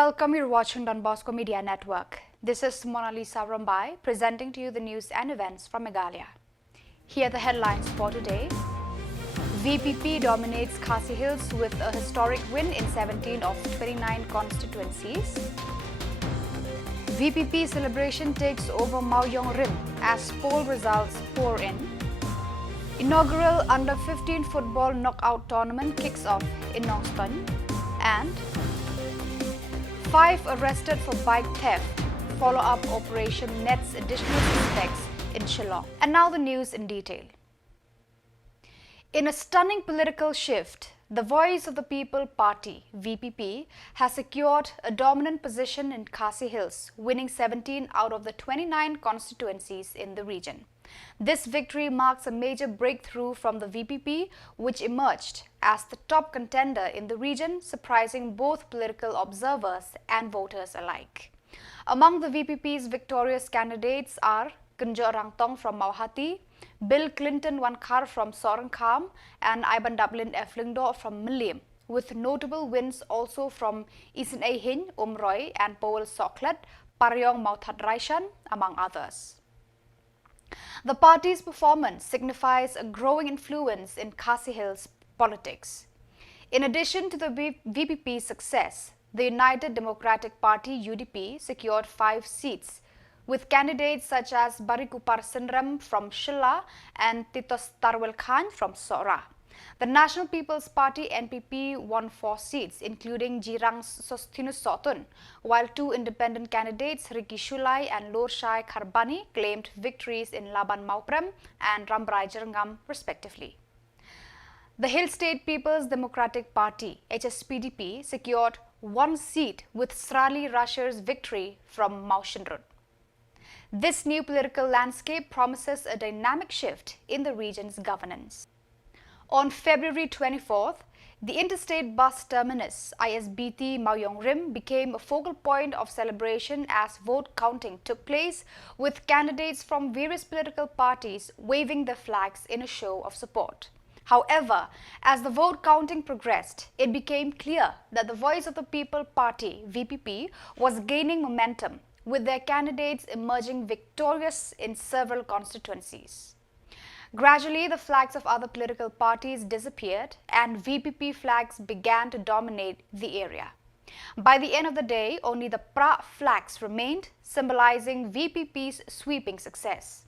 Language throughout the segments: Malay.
Welcome, you're watching Donbosco Media Network. This is Mona Lisa Rambai presenting to you the news and events from Meghalaya. Here are the headlines for today. VPP dominates Khasi Hills with a historic win in 17 of 29 constituencies. VPP celebration takes over Maoyong Rim as poll results pour in. Inaugural Under-15 football knockout tournament kicks off in Nongston. And 5 arrested for bike theft. Follow-up operation nets additional suspects in Shillong. And now the news in detail. In a stunning political shift, the Voice of the People Party, VPP, has secured a dominant position in Khasi Hills, winning 17 out of the 29 constituencies in the region. This victory marks a major breakthrough from the VPP, which emerged as the top contender in the region, surprising both political observers and voters alike. Among the VPP's victorious candidates are Kunjo Rangtong from Mauhati, Bill Clinton Wankar from Sorankam, and Iban Dublin Eflingdo from Milim, with notable wins also from Isin Hin, Umroy, and Powell Soklet, Paryong Mauthat Raishan, among others. The party's performance signifies a growing influence in Khasi Hills politics. In addition to the VPP's success, the United Democratic Party UDP secured 5 seats, with candidates such as Barikupar Sindram from Shilla and Titos Tarwel Khan from Sora. The National People's Party NPP won 4 seats, including Jirang Sostinus Sotun, while 2 independent candidates, Ricky Shulai and Lorshai Kharbani, claimed victories in Laban Mauprem and Rambrai Jerngam, respectively. The Hill State People's Democratic Party, HSPDP, secured 1 seat with Srali Rasher's victory from Maushinrud. This new political landscape promises a dynamic shift in the region's governance. On February 24th, the interstate bus terminus ISBT Maoyong Rim became a focal point of celebration as vote counting took place, with candidates from various political parties waving their flags in a show of support. However, as the vote counting progressed, it became clear that the Voice of the People Party, VPP, was gaining momentum, with their candidates emerging victorious in several constituencies. Gradually, the flags of other political parties disappeared and VPP flags began to dominate the area. By the end of the day, only the PRA flags remained, symbolizing VPP's sweeping success.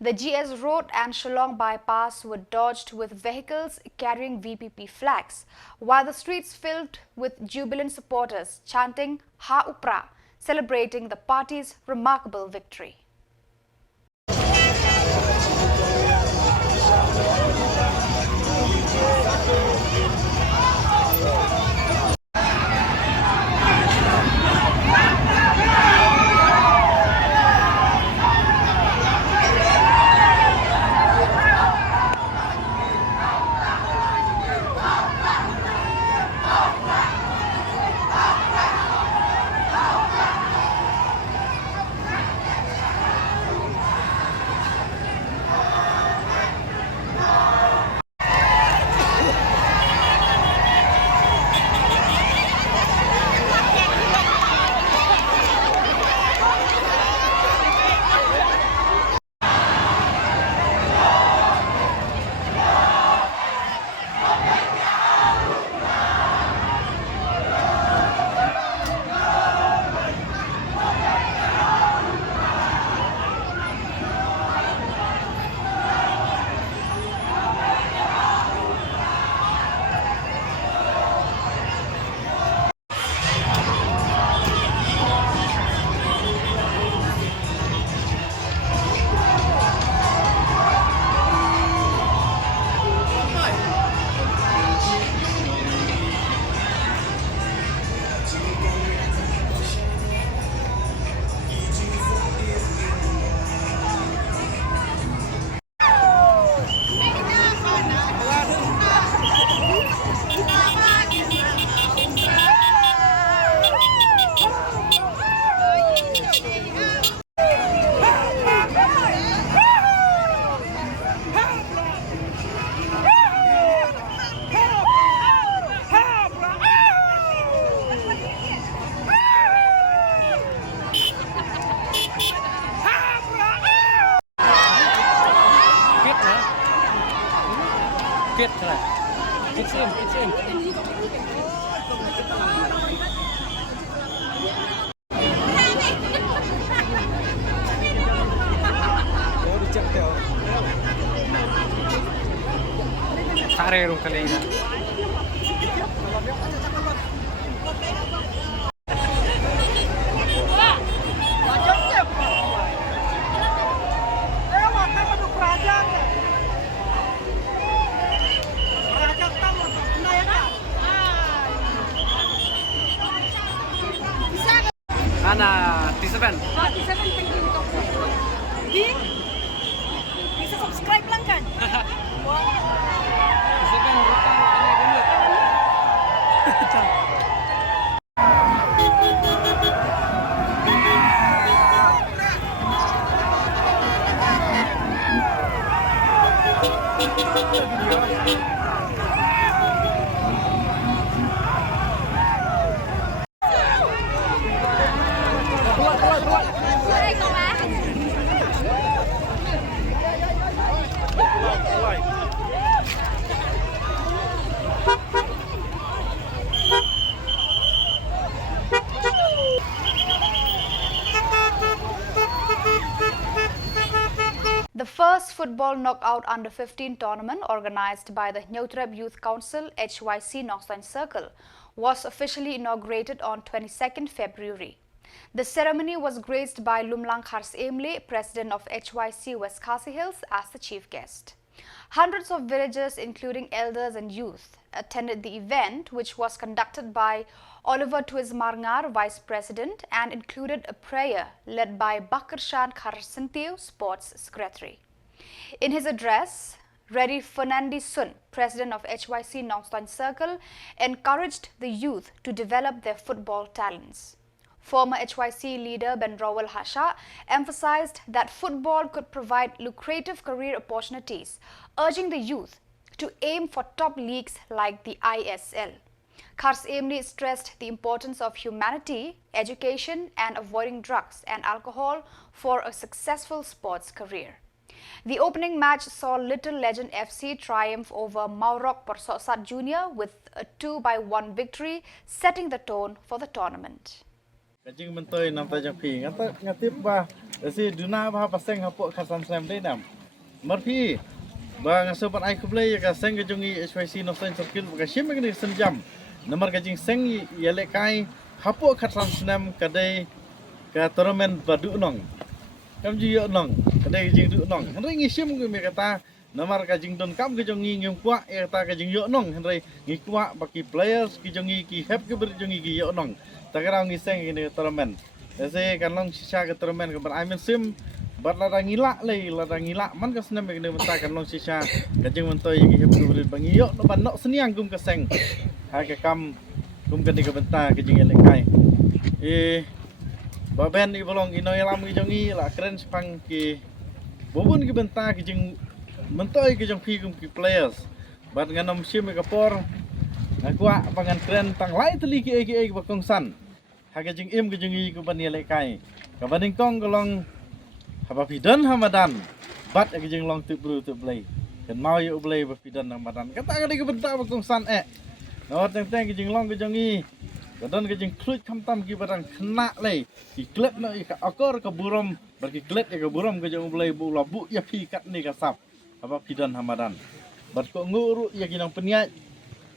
The GS Road and Shillong bypass were dodged with vehicles carrying VPP flags, while the streets filled with jubilant supporters chanting Ha Upra, celebrating the party's remarkable victory. Tiết là kitchen. Sare rung kali ini. Ana, T7. T7 penting untuk bisa subscribe lang kan? T7 rutang ini The first football knockout under-15 tournament organized by the NEHU Youth Council HYC Northern Circle was officially inaugurated on 22nd February. The ceremony was graced by Lumlang Kharsemle, president of HYC West Khasi Hills, as the chief guest. Hundreds of villagers, including elders and youth, attended the event, which was conducted by Oliver Tuismarngar, vice president, and included a prayer led by Bakarshan Kharsintiu, sports secretary. In his address, Reddy Fernandi Sun, president of HYC Northern Circle, encouraged the youth to develop their football talents. Former HYC leader Ben Rowell Hasha emphasized that football could provide lucrative career opportunities, urging the youth to aim for top leagues like the ISL. Kharsemle stressed the importance of humanity, education, and avoiding drugs and alcohol for a successful sports career. The opening match saw Little Legend FC triumph over Maurok Persosat Junior with a 2-1 victory, setting the tone for the tournament. Kajing mentoi nam tajang pi ngatip ba si duna ba paseng hapok khasan slam dei nam marpi ba ngasopan ai kublai ka seng kajungi HYC Northern Circle ka sim ngani senjam nomor kajing seng yele kai hapok khasan slam kadai ka tournament badu nong kam ji yo nong kadai kajing du nong henry ngi sim ngi me kata nomor kajing don kam kajungi ngim kwa kata kajing yo nong henry ngi kwa baki players kajungi ki hep ke berjungi ki yo nong tagarang ngiseng ini tournament. Jadi kan long sisa ke tournament ke beramin sim, berladang ngilak lagi, ladang ngilak. Man ke senam begini mentah kan long sisa. Kajeng mentoi yang hidup berit bangi yok, lepas nok seniang gum keseng. Hai ke kam gum ke tiga mentah kajeng elek kai. Baben ibolong inoy lam kejongi lah keren sepang ki. Bobun ke mentah kajeng mentoi kajeng pi gum ki players. Bat nganom sim ke por. Aku pangan keren tang lai teli ki eki bakongsan. Haga jing im ke jengi ku bani le kai. Ka baning kong kolong haba pidan hamadan. Bat ke jing long tu bru tu blai. Kan mau yu blai ba pidan hamadan. Kata ka di ke bentak bakongsan No teng ke jing long ke jengi. Kadon ke jing klut kamtam ki barang kena le. Ki klet no ka akor ka burom bar ki klet ke burom ke jing blai bu labu ya pi kat ni ka sap. Haba pidan hamadan. Bat ko nguru ya kinang peniat.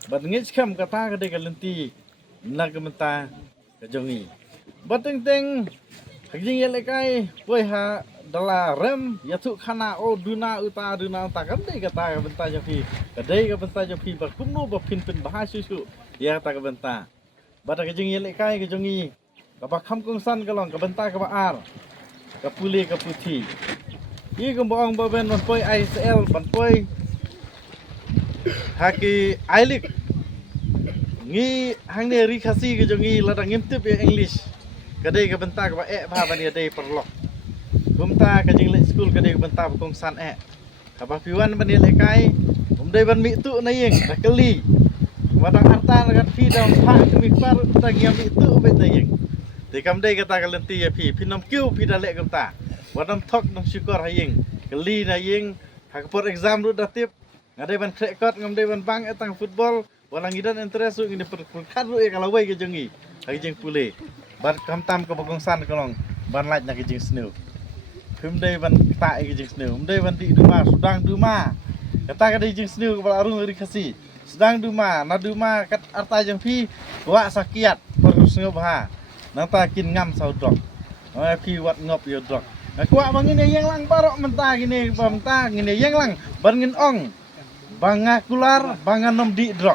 Bat ngit kam kata kadai kalenti nak menta kajongi bateng teng kajing yele kai poi ha dala rem yatu khana o duna uta kan dei kata benta japi kadai ka benta japi bar kumno ba pin bahas susu ya kata ka benta bat kajing yele kai kajongi ka ba kham kongsan kalong ka benta ka ba ar ka puli ka puthi i ko bong ba ben ban poi ISL ban poi haki ailik ngi hang ne ri khasi ke jongi ladang ngimtip ya English kadai ke bentak ba ba bani dei perlok gumta ke jing le school kadai ke bentak kong san ka ba piwan bani le kai dei ban mi tu na yeng dakeli wadang harta lagat fi dam pha mi par ta ngiam mi tu be ta yeng de kam dei kata kalenti ya pi pinom kiu pi da le gumta wadam thok nam syukur hayeng keli na yeng ha por exam ru datip Ngade ban kreket ngamde ban bang etang football walang idan interest ngini perkat ru kalau wei ke jengi. Hai jeng pule. Ban kamtam ke bagongsan kolong ban laj nak jeng snew. Kumde ban tak ke jeng snew. Umde ban di duma sudang duma. Kata ka jeng snew ke arung ri khasi. Sedang duma, na duma kat arta jeng pi wa sakiat per snew bah. Nanta kin ngam sau drok. Pi wat ngop yo drok. Aku bangin yang lang parok mentah gini, mentah gini yang lang bangin ong. Bangakular banganom di drok.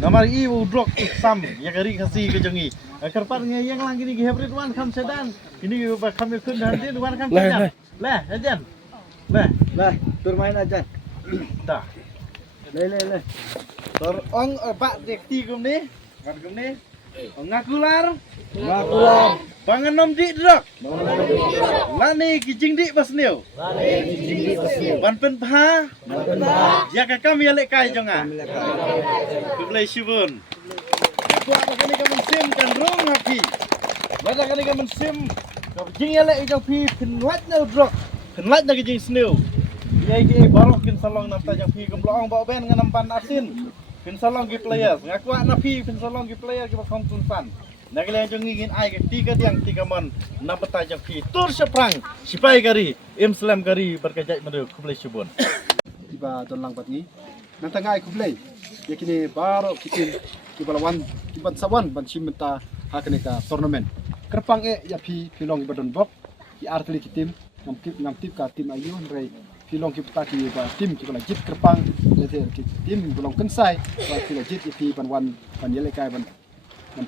Namari iu drok sam ya kari khasi ke jongi. Kerparnya yang lang gini hybrid one kam sedan. Ini ba kami kun nanti one kam sedan. Leh, ajan. Leh, tur main ajan. Dah. Le. Tor ong pak dekti kum ni. Kan kum ni. Ngakular banganom di drok. Lani kijing di basneu. Ban pen pha. Ya ka kam ya lek kai jonga. Kublai shibun. Aku apa kali kamu sim kan rong happy. Bada kali kamu sim jing ya lek jong pi pen lat no drok. Pen lat na kijing sneu. Ye ge barok kin salong nam ta jong pi kum loong ba ben nganam pan asin. Pen salong gi players. Ngaku na pi pen salong gi player ki ba khong tun san. Nagale jong ngin ai ke tiga mon na bata jong pi tur seprang sipai kari slam kari berkajai mendu kublai shibun. Tiba don lang bat ni nanta ngai kublai yakini baro kitin kibalawan kibat sawan ban simenta hakane ka tournament kerpang ya pilong ibadon bok ki artli kitim ngam tip ka tim ayu rei pilong ki pata ki ba tim ki bala jit kerpang lether ki tim bulong kensai ba ki jit ki ban wan ban yele kai ban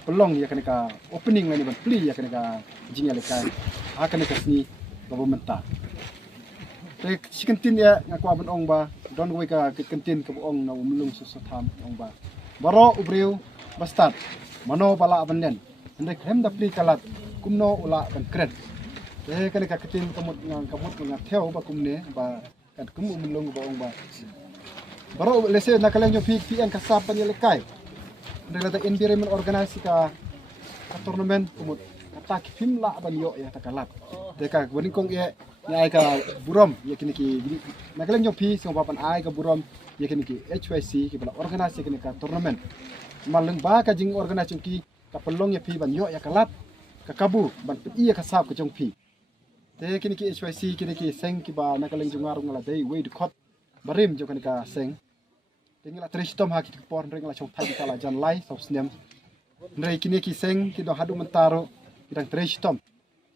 pelong ya kena ka opening lagi ban pli ya kena ka jing ya lekai hakane ka sni babo menta te sikentin ya ngaku aban ong ba don we ka kentin ka ong na umlung susatham ong ba baro ubriu bastat mano bala abanden ande hem da pli kalat kumno ula ban kret te kena ka ketin kamut nga theo ba kumne ba kan kum umlung ba ong ba baro lese nakaleng yo pi an kasap pan ya lekai Relata environment organisasi ka tournament kumut kata film la ban yo ya takalat deka boning kong ye nyai ka burom ye kini ki nakaleng yo pi sing papan ai ka burom ye kini ki HYC ki bala organisasi kini ka tournament maleng ba ka jing organisasi ki ka pelong ye pi ban yo ya kalat ka kabu ban pi ye ka sap ka jong pi te kini ki HYC kini ki seng ki ba nakaleng jungarung la dei we de khot barim jo kini ka seng Tinggal tristom haki por ringla chong thai kala jan lai sop snem nrei kini ki seng ki do hadu mentaro idang tristom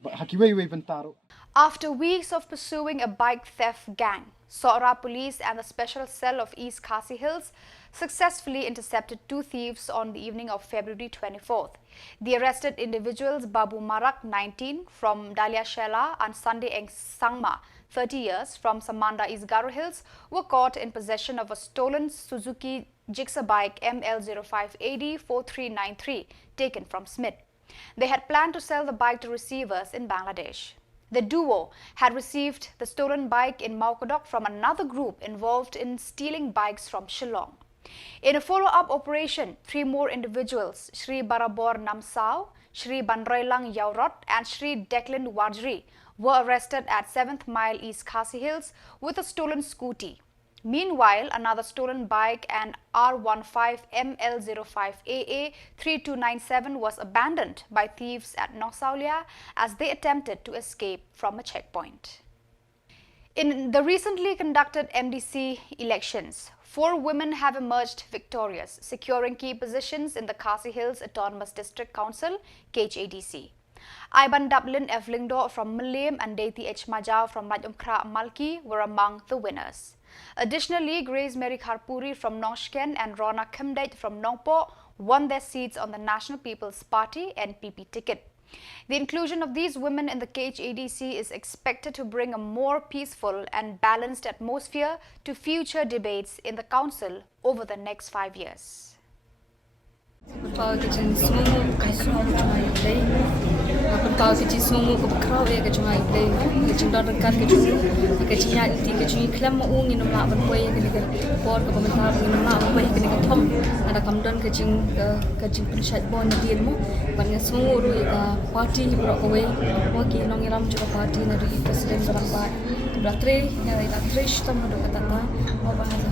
haki wei bentaro. After weeks of pursuing a bike theft gang, Sora police and the special cell of East Khasi Hills successfully intercepted two thieves on the evening of February 24th. The arrested individuals Babu Marak, 19, from Daliashela, and Sunday Eng Sangma, 30 years, from Samanda East Garo Hills, were caught in possession of a stolen Suzuki Gixxer bike ML05AD 4393 taken from Smith. They had planned to sell the bike to receivers in Bangladesh. The duo had received the stolen bike in Maukodok from another group involved in stealing bikes from Shillong. In a follow-up operation, 3 more individuals, Shri Barabor Namsao, Shri Banroilang Yaurot, and Shri Declan Wajri, were arrested at 7th Mile East Khasi Hills with a stolen scooty. Meanwhile, another stolen bike and R15 ML05AA 3297 was abandoned by thieves at Noksaulia as they attempted to escape from a checkpoint. In the recently conducted MDC elections, 4 women have emerged victorious, securing key positions in the Khasi Hills Autonomous District Council, KHADC. Iban Dublin Evlingdo from Malim and Dethi H. Majau from Rajumkra Malki were among the winners. Additionally, Grace Mary Kharpuri from Noshken and Rona Khimdet from Nongpo won their seats on the National People's Party NPP ticket. The inclusion of these women in the KHADC is expected to bring a more peaceful and balanced atmosphere to future debates in the council over the next 5 years. Kau kecil semua kau berkerau ya kecil mai play kecil dah dekat kecil nyati kecil kelam mau ngin mak berpoy kena por ke pemerintah ngin mak berpoy kena thom ada kamdan kecil pensyat bon dia mu banyak semua ru ya parti berok kowe mau ki nong iram juga parti na di presiden berang ba beratre ya ila trish tam do kata mau bahasa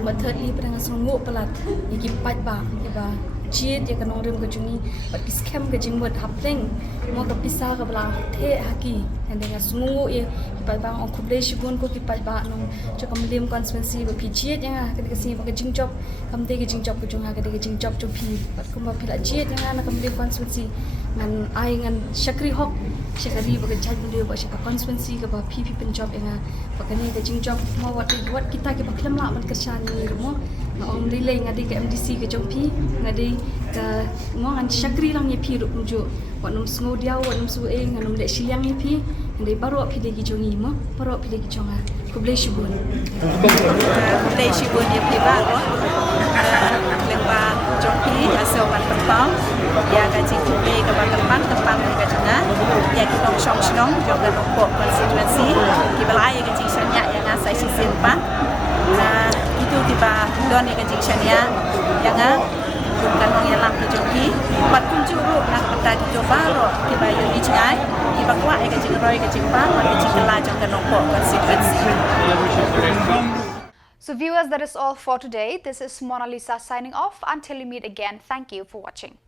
cuma third pada ngasunggu pelat iki pat ba ke ba jit ya kanong rim ke jungi bat ki scam ke jing wat hapleng mo ka pisa ka bla the haki ande ngasunggu ye pat bang on kuble shibun ko ki pat ba nong cho kam lim constituency ba pi jit yang ka si ba ke jing job kam te ke jing job ke jung ha ka ke jing job cho pi bat kum ba pila jit yang na kam lim constituency ngan ai ngan shakri hok shakari ba ke jaj bulu ba shaka constituency ka ba pi pen job yang ba ke ni ke jing job mo wat kita ke ba klam la man kersan ni mo om relay ngadi ke MDC ke jompi ngadi ke mo ngan shakri lang ye pi ru kunju wanum sngo dia wanum su e nganum le Shillong ye pi ngadi baru pi lagi jongi mo baru pi lagi jonga kuble shibun ye pi ba ko. Lengba jompi asal ban perpam. Ya gaji kuble ke ba tempang ke jona. Ya ki tong Shillong juga nopok constituency. Ki balai gaji sanya yang asai sisin pa. Itu tiba don yang kejiksanya yang bukan orang yang lampu joki pat kunju ru nak peta coba ro tiba yo ijai tiba kuat yang kejing roy kejing pa kejing kelajang kan nopok constituency. So viewers, that is all for today. This is Mona Lisa signing off. Until we meet again, thank you for watching.